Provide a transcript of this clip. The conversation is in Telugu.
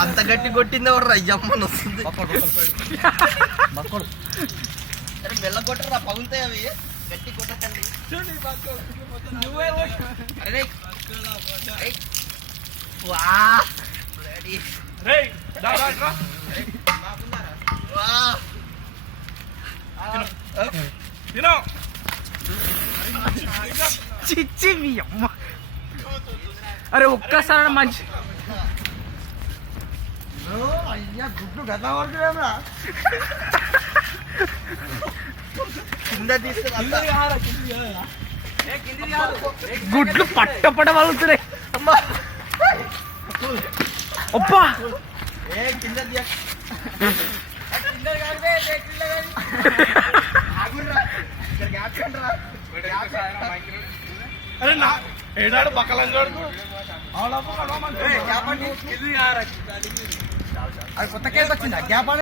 అంత గట్టి కొట్టింది ఎవరు అయ్యమ్మని వస్తుంది. అరే బెల్ల కొట్టరా పగులుతాయి అవి, గట్టి కొట్టకండి. అరే చిచ్చి మీ అమ్మ. అరే ఒక్కసారి మంచి అయ్యా గుడ్డు గదా పడుతుందేమరా కింద తీసుకురా. గుడ్లు పట్టపడ వలుతున్నాయి. అబ్బా కింద అరే నా ఏడాడు పక్కలంగాడు కొత్త కేసు వచ్చిందా గ్యాప్